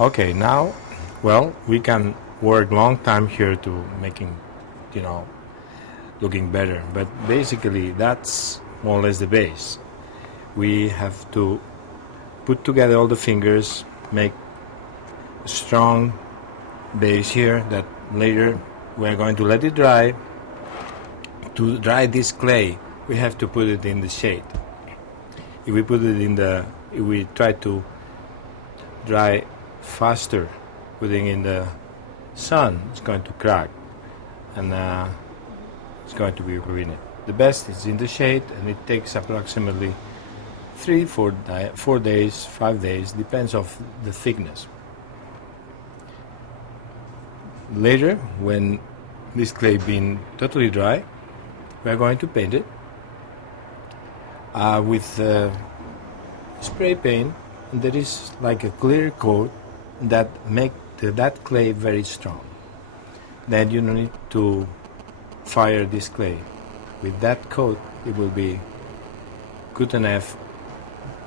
Okay, now, well, we can work long time here to making, you know, looking better. But basically, that's more or less the base. We have to put together all the fingers, make a strong base here that later we're going to let it dry. To dry this clay, we have to put it in the shade. If we put it in the, if we try to dry faster, putting in the sun, it's going to crack and it's going to be ruined. The best is in the shade, and it takes approximately 4 days, 5 days, depends of the thickness. Later, when this clay being totally dry, we are going to paint it with spray paint. There is like a clear coat that make that clay very strong. Then you don't need to fire this clay. With that coat, it will be good enough,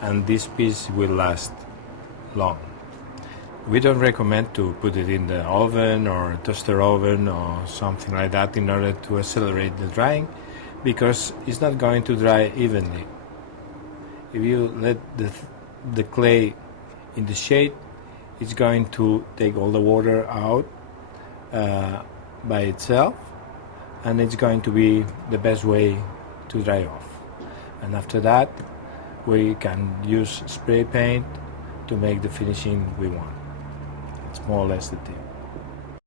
and this piece will last long. We don't recommend to put it in the oven or toaster oven or something like that in order to accelerate the drying, because it's not going to dry evenly. If you let the clay in the shade, it's going to take all the water out by itself, and it's going to be the best way to dry off. And after that, we can use spray paint to make the finishing we want. It's more or less the tip.